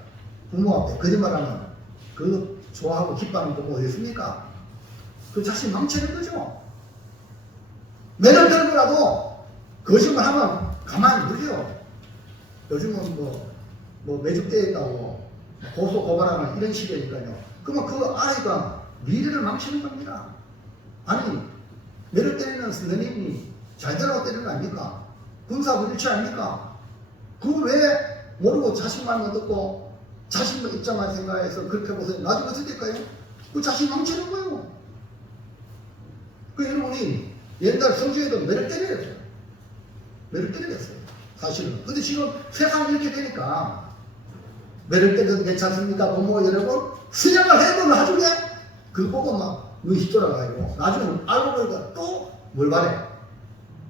부모 앞에 거짓말하면 그거 좋아하고 기뻐하는 부모 어디 있습니까? 그 자식 망치는 거죠. 매를 들고라도 거짓말하면 가만히 두세요. 요즘은 뭐 매듭되어 있다고 고소 고발하는 이런 시대니까요. 그러면 그 아이가 미래를 망치는 겁니다. 아니 매를 때리는 선생님이 잘 되라고 때리는 거 아닙니까? 군사부일체 아닙니까? 그걸 왜 모르고 자식만 듣고 자식 입장만 생각해서 그렇게 보세요. 나중에 어떻게 될까요? 그 자식 망치는 거예요. 그 여러분이 옛날 성주에도 매를 때렸어요. 매를 때렸어요. 사실은. 근데 지금 세상이 이렇게 되니까 매를 때려도 괜찮습니까? 부모 여러분 수양을 해도 나중에 그거 보고 막 눈이 돌아가고 나중에 알고 보니까 또 뭘 바래?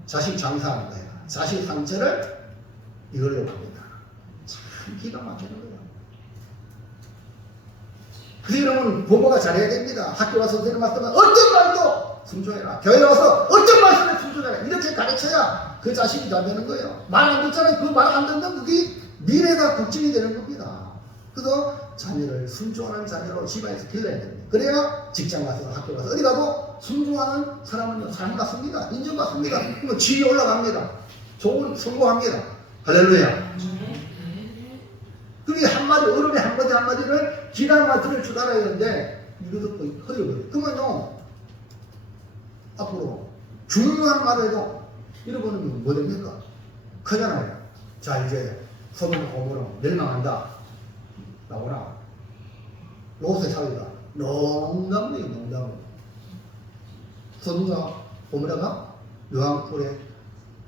자식 장사하는 거예요. 자식 상처를 이걸로 합니다. 참 기가 막히는 거예요. 그래서 여러분 부모가 잘해야 됩니다. 학교 와서 선생님 말씀은 어떤 말도 순종해라. 교회 와서 어떤 말씀에 순종해라. 이렇게 가르쳐야 그 자식이 잘 되는 거예요. 말 안 듣잖아요. 그 말 안 듣는 그게 미래가 걱정이 되는 겁니다. 그래서 자녀를 순종하는 자녀로 집안에서 길러야 됩니다. 그래야 직장 가서 학교 가서 어디 가도 순종하는 사람은 사랑받습니다. 인정받습니다. 그러면 지위 올라갑니다. 좋은 성공합니다. 할렐루야. 그게 한마디, 어른의 한마디를 기나마 들을 줄 알아야 되는데 이거 듣고 허여버려. 그러면요 앞으로 중요한 말에도 잃어버리면 뭐 됩니까? 크잖아요. 자 이제 소돔과 고모라 멸망한다 나오나 롯의 사위가 농담이에요. 농담. 소돔과 고모라가 유황불에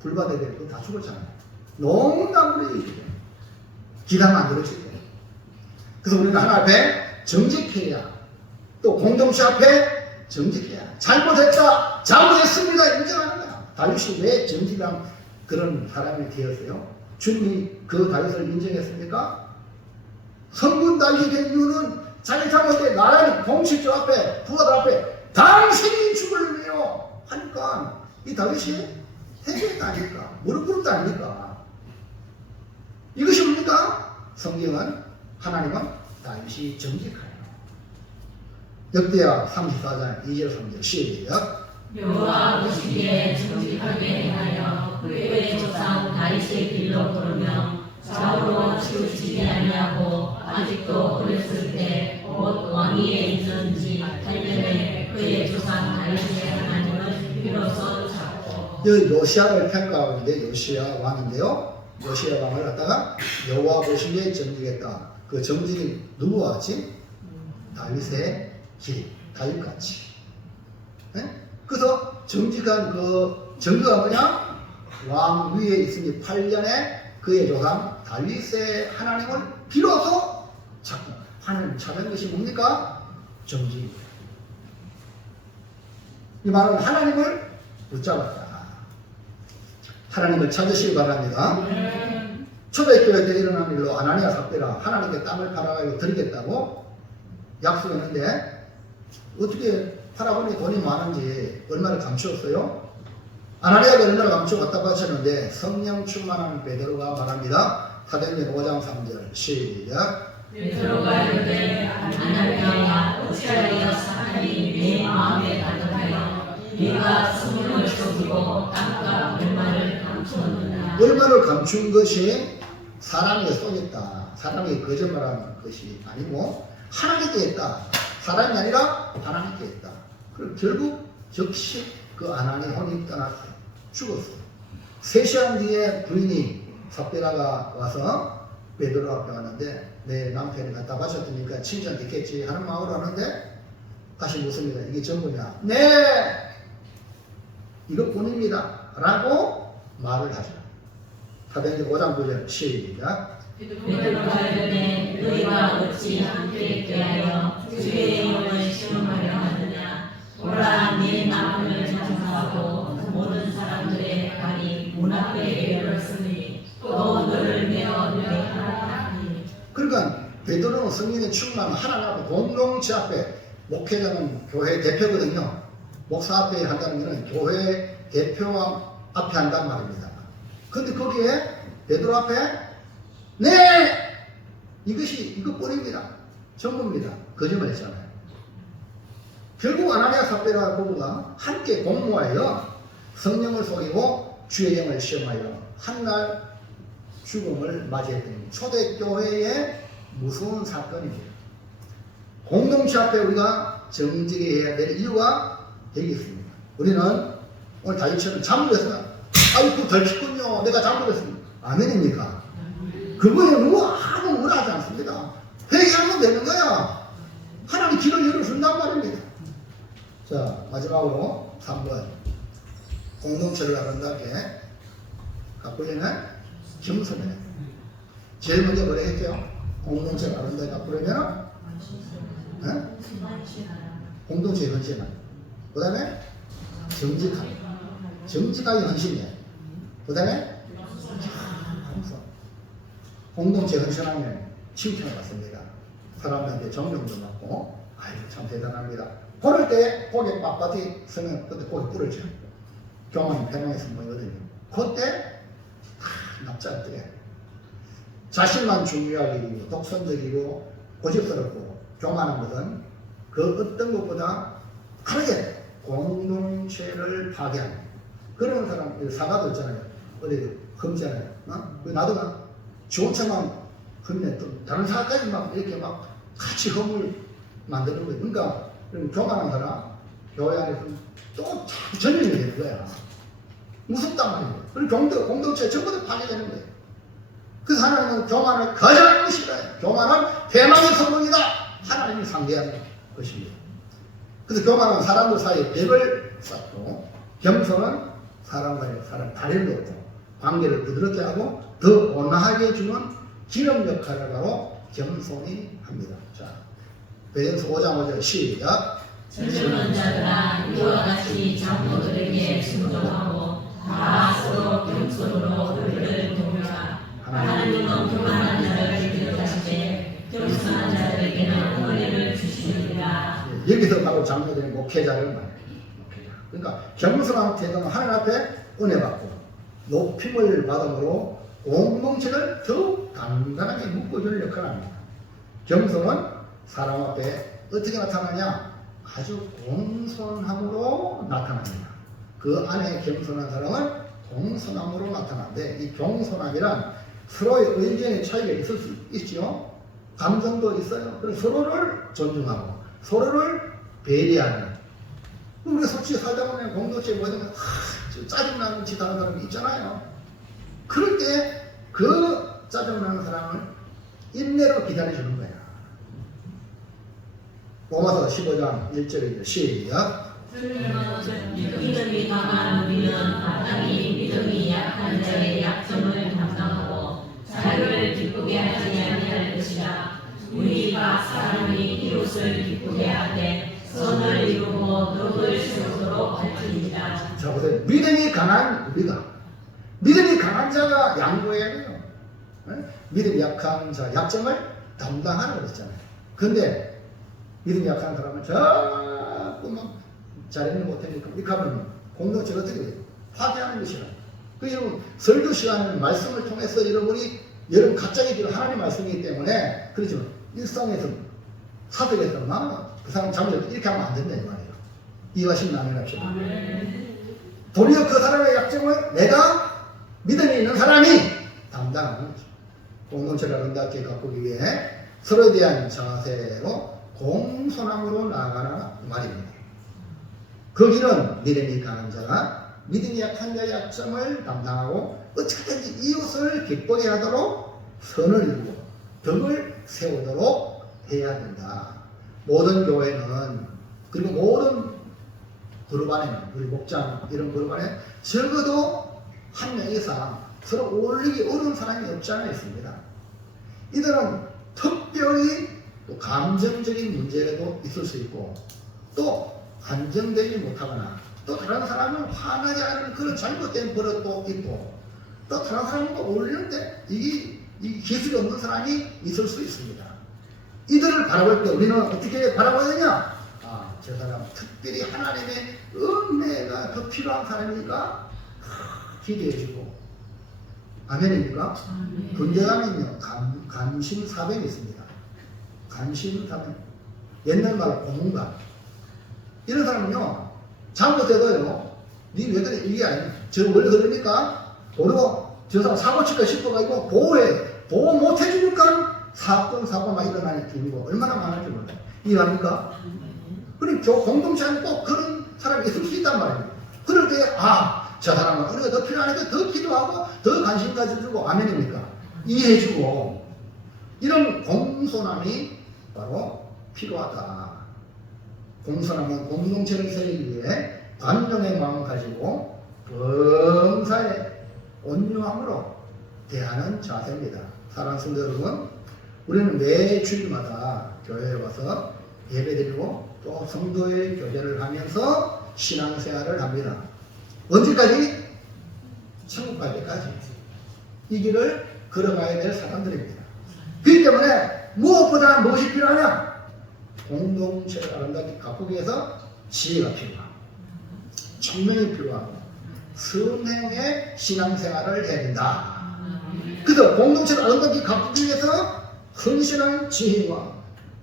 불바다에 대고 다 죽었잖아요. 농담으로 얘기해요. 기다면 안 들으실 거예요. 그래서 우리는 하나 앞에 정직해야, 또 공동체 앞에 정직해야, 잘못했다, 잘못했습니다 인정하는 거야. 다윗이 왜 정직한 그런 사람이 되었어요? 주님이 그 다윗을 인정했습니까? 성군 다윗이 된 이유는 자기 잘못에 나라는 공식조 앞에, 부하들 앞에 당신이 죽을 의미요 하니까 이 다윗이 회개가 아닐까, 무릎 꿇었다 아닙니까? 이것이 뭡니까? 성경은 하나님은 다윗이 정직하여. 역대하 34장 2절 3절 시작. 여호와 보시기에 정직하게 행하여 그의 조상 다윗의 길로 걸으며 좌우로 치우치지 아니하고 아직도 어렸을 때 곧 왕위에 있는지 갈렙에 그의 조상 다윗의 하나님을 비로소 찾고. 요시야를 평가하는데 요시야 왕인데요. 요시야 왕을 갖다가 여호와 보시기에 정직했다. 그 정직이 누구와 같이? 다윗의 길, 다윗같이. 그래서 정직한 그 정의가 뭐냐? 왕 위에 있으니 8년에 그의 조상 다윗의 하나님을 비로소 찾고. 하나님 찾은 것이 뭡니까? 정직입니다. 이 말은 하나님을 붙잡았다. 하나님을 찾으시기 바랍니다. 초대교회 때 일어난 일로 아나니아 삽비라 하나님께 땅을 팔아가지고 드리겠다고 약속했는데 어떻게 팔아보니 돈이 많은지 얼마를 감추었어요? 아나니아가 얼마를 감추었다고 하셨는데 성령 충만한 베드로가 말합니다. 사도행전 5장 3절 시작. 베드로가 이르되 아나니아야 어찌하여 사탄이 내 마음에 가득하여 네가 성령을 속이고 땅값 얼마를 감추었느냐. 얼마를 감춘 것이 사람에게 속였다. 사람에게 거짓말하는 것이 아니고 하나님께 했다. 사람이 아니라 하나님께 했다. 그럼 결국 역시 그 아나니 혼이 떠났어요. 죽었어요. 3시간 뒤에 부인이 삽비라가 와서 베드로 앞에 왔는데 내 남편이 갖다 바쳤으니까 칭찬 듣겠지 하는 마음으로 하는데 다시 묻습니다. 이게 전부냐? 네! 이것뿐입니다. 라고 말을 하죠. 사도행전 5장 9절 시작. 베드로가 이르되 너희가 어찌 함께 대하여 주의 영을 시험하려 하느냐. 오라 네 남편을 장사하고 모든 사람들의 발이 문 앞에 열었으니 또 너를 메어 내하라 하니. 그러니까 베드로는 성령의 충만 하나님 앞에 공동체 앞에 목회자는 교회 대표거든요. 목사 앞에 한다는 것은 교회 대표 앞에 한단 말입니다. 근데 거기에 베드로 앞에 네! 이것이 이것뿐입니다. 전부입니다. 거짓말 했잖아요. 결국 아나니아 삽비라 부부가 함께 공모하여 성령을 속이고 주의 영을 시험하여 한날 죽음을 맞이했던 초대교회의 무서운 사건입니다. 공동체 앞에 우리가 정직해야 될 이유가 되겠습니다. 우리는 오늘 다윗처럼 잘못했어요. 아이고 덜pis군요. 내가 잘못했습니다. 아멘입니까? 그거에 아무 뭐라 하지 않습니다. 회개하면 되는 거야. 하나님 길을 열어준단 말입니다. 자 마지막으로 3번 공동체를 아름답게 가꾸려면 겸손해. 제일 먼저 뭐라 했죠? 공동체를 아름답게 가꾸려면 공동체의 헌신함. 그 다음에 정직하게 헌신해. 그 다음에 공동체 헌신하면 칭찬을 받습니다. 사람들한테 존경도 받고 아이고 참 대단합니다. 그럴 때 고개 빳빳이 서면 그때 고개 부러져. 교만이 편향해서 모이거든요. 그때 납작하게 자신만 중요하게 독선적이고 고집스럽고 교만한 것은 그 어떤 것보다 다르게 공동체를 파괴하는 그런 사람, 사과도 있잖아요. 어디 흠잖아요. 나도 막 좋은 차만 흠내 또 다른 사과까지 막 이렇게 막 같이 흠을 만드는 거예요. 그러니까 교만한 사람 교회 안에서 또 전염이 되는 거야. 무섭단 말이에요. 그리고 공동체 전부 다 파괴되는 거예요. 그래서 하나님은 교만을 가장 싫어해요. 교만은 대망의 성공이다. 하나님이 상대하는 것입니다. 그래서 교만은 사람들 사이에 벽을 쌓고 겸손은 사람과의 다리를 놓고 관계를 부드럽게 하고 더 온화하게 해주는 기름 역할을 하고 겸손히 합니다. 자, 베드로서 5장 5절 시작. 젊은 자들아 이와 같이 장로들에게 순종하고 다 서로 겸손으로 우리를 돕니다. 하나님은 교만한 자를 기득하시되 겸손한 자들에게는 은혜를 주시느니라. 여기서 바로 장로들의 목회자를 말해요. 그러니까 겸손한 태도는 하나님 앞에 은혜 받고 높임을 받음으로 공동체를 더욱 단단하게 묶어주는 역할을 합니다. 겸손은 사람 앞에 어떻게 나타나냐? 아주 공손함으로 나타납니다. 그 안에 겸손한 사람은 공손함으로 나타나는데 이 공손함이란 서로의 의견의 차이가 있을 수 있죠. 감정도 있어요. 그래서 서로를 존중하고 서로를 배려하는. 우리가 솔직히 살다 보면 공동체에 뭐든 짜증나는 짓 하는 사람이 있잖아요. 그럴 때 그 짜증나는 사람을 인내로 기다려주는 거야. 로마서 15장 1절입니다. 시작. 믿음이 강한 우리는 마땅히 믿음이 약한 자의 약점을 담당하고 자기를 기쁘게 하지 아니할 것이라. 우리 각 사람이 이웃을 기쁘게 하되 선을 이루고 덕을 세우도록 할지니라. 자 보세요. 믿음이 강한 우리가 믿음이 강한 자가 양보해야 돼요. 믿음이 약한 자 약점을 담당하라고 그랬잖아요. 근데 믿음이 약한 사람은 자꾸 막 잘했는 못하니까 이렇게 하면 공동체가 어떻게 돼요? 파괴하는 것이라. 그 여러분 설교 시간은 말씀을 통해서 여러분이 여러분 갑자기 하나님 말씀이기 때문에 그렇죠. 일상에서 사석에서 그 사람 잘못해서 이렇게 하면 안 된다 이 말이에요. 이해하시면 아멘 합시다. 도리어 그 사람의 약점을 내가 믿음이 있는 사람이 담당하는 거죠. 공동체를 아름답게 가꾸기 위해 서로에 대한 자세로 공손함으로 나아가라 말입니다. 거기는 믿음이 강한 자가 믿음이 약한 자의 약점을 담당하고 어떻게든지 이웃을 기쁘게 하도록 선을 이루고 덕을 세우도록 해야 된다. 모든 교회는 그리고 모든 그룹 안에는 우리 목장 이런 그룹 안에 적어도 한 명 이상 서로 어울리기 어려운 사람이 없지 않아 있습니다. 이들은 특별히 또 감정적인 문제도 있을 수 있고 또 안정되지 못하거나 또 다른 사람은 화나지 않는 그런 잘못된 버릇도 있고 또 다른 사람과 어울리는데 이 기술이 없는 사람이 있을 수 있습니다. 이들을 바라볼 때 우리는 어떻게 바라봐야 되냐? 저 사람 특별히 하나님의 은혜가 더 필요한 사람이니까 기대해주고 아멘입니까? 군대 가면요 간심사병이 있습니다. 간심사병 옛날 말로 고문관 이런 사람은요 잘못해도요 니 왜 그래 이게 아니야 저 원래 그러니까 그리고 저 사람 사고 칠까 싶어가지고 보호 못 해주니까 사건 막 일어나는 길이고 얼마나 많은지 몰라요. 이해합니까? 그리고 공동체 안에 꼭 그런 사람이 있을 수 있단 말이에요. 그럴 때 저 사람은 우리가 더 필요하니까 더 기도하고 더 관심 가져주고 아멘입니까? 이해해주고 이런 공손함이 바로 필요하다. 공손함은 공동체를 세우기 위해 관용의 마음을 가지고 범사에 온유함으로 대하는 자세입니다. 사랑하는 성도 여러분, 우리는 매 주일마다 교회에 와서 예배드리고 또 성도의 교제를 하면서 신앙생활을 합니다. 언제까지? 천국 갈 때까지. 이 길을 걸어가야 될 사람들입니다. 그렇기 때문에 무엇보다 무엇이 필요하냐? 공동체를 아름답게 가꾸기 위해서 지혜가 필요하고 청명이 필요하고 선행의 신앙생활을 해야 된다. 그래서 공동체를 아름답게 가꾸기 위해서 헌신한 지혜와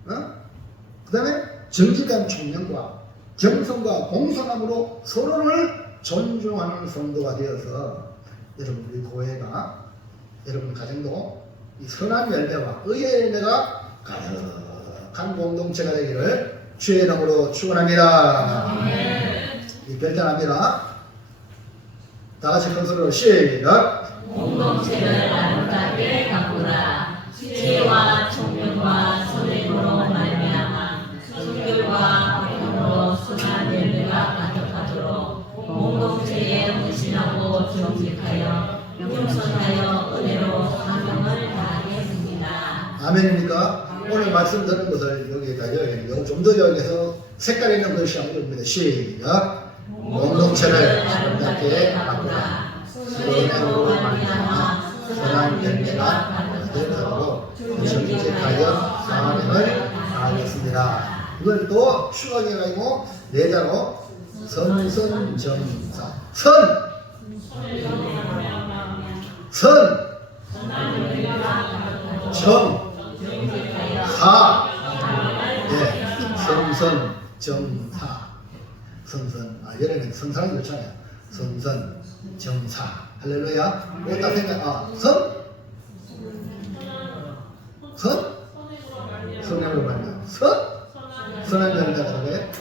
그 다음에 정직한 청명과 겸손과 공손함으로 서로를 존중하는 성도가 되어서 여러분 우리 교회가 여러분 가정도 이 선한 열매와 의의 열매가 가득한 공동체가 되기를 주의 이름으로 축원합니다. 이 결단합니다. 다 같이 큰 소리로 시작. 공동체를 아름답게 가꾸라. 지혜와 총명과 선행으로 말미암아 순결과 공평으로 선한 열매가 가득하도록 공동체에 헌신하고 정직하여 겸손하여 은혜로 사명을 다하겠습니다. 아멘입니까? 오늘 말씀 드린 것을 여기에다 여기는 좀더 여기서 색깔 있는 글씨 한번 읽습니다. 시작. 공동체를 아름답게 가꾸라. 선행으로 말미암아 선한 열매가 가득하도록 정직하여 사명을 다하겠습니다. 이걸 또 추가해가지고 내자로 선선정사 정사 선선정사 선선 여름에 선사는 그렇잖아요. 선선 정사 할렐루야. 뭐다 생각 선행으로 말이야. 선한 열매가 그래.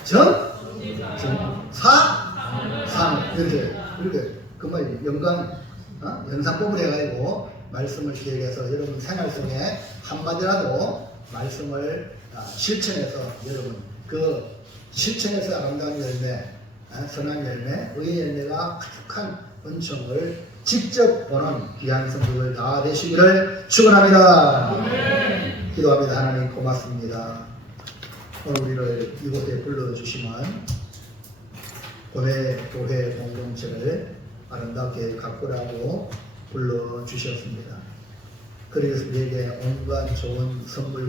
상 이렇게 그말 연상법을 해가지고 말씀을 기억해서 여러분 생활 속에 한마디라도 말씀을 실천해서 여러분 그 실천해서 아름다운 열매, 선한 열매, 의의 열매가 가득한 은총을 직접 보는 귀한 성도들 다 되시기를 축원합니다. 기도합니다. 하나님 고맙습니다. 오늘 우리를 이곳에 불러주시면 교회 공동체를 아름답게 가꾸라고 불러주셨습니다. 그래서 우리에게 온갖 좋은 선물